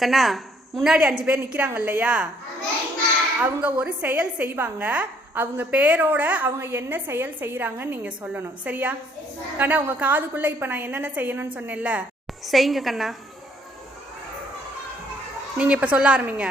கண்ணா முன்னாடி அஞ்சு பேர் நிற்கிறாங்க இல்லையா? அவங்க ஒரு செயல் செய்வாங்க. அவங்க பேரோட அவங்க என்ன செயல் செய்கிறாங்கன்னு நீங்கள் சொல்லணும். சரியா? கண்ணா உங்கள் காதுக்குள்ளே இப்போ நான் என்னென்ன செய்யணும்னு சொன்னேன்ல? செய்யுங்க கண்ணா. நீங்கள் இப்போ சொல்ல ஆரம்பிங்க.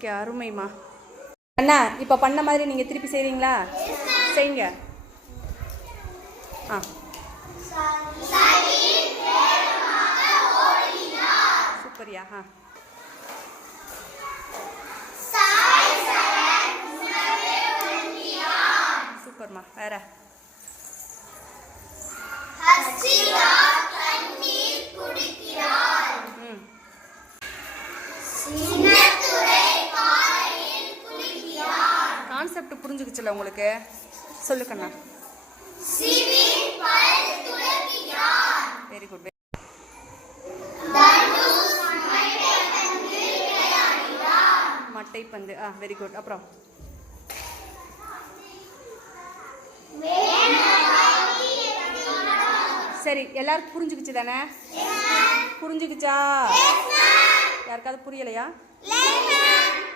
ஓகே அருமைம்மா. அண்ணா இப்போ பண்ண மாதிரி நீங்கள் திருப்பி செய்கிறீங்களா செய்யுங்க. ஆ. சூப்பர்யா ஆ. சூப்பர்மா வேற. தண்ணீர் குடிக்கிறார் ம். கான்செப்ட் புரிஞ்சுக்குச்சுல உங்களுக்கு? சொல்லு கண்ணா. வெரி குட் மட்டைப்பந்து மட்டைப்பந்து ஆ வெரி குட் அப்புறம்? சரி எல்லாருக்கும் புரிஞ்சுக்குச்சு தானே? புரிஞ்சுக்குச்சா? யாருக்காவது புரியலையா?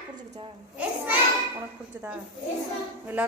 புரிஞ்சுக்குச்சா? உனக்கு பிடிச்சதா எல்லாரும்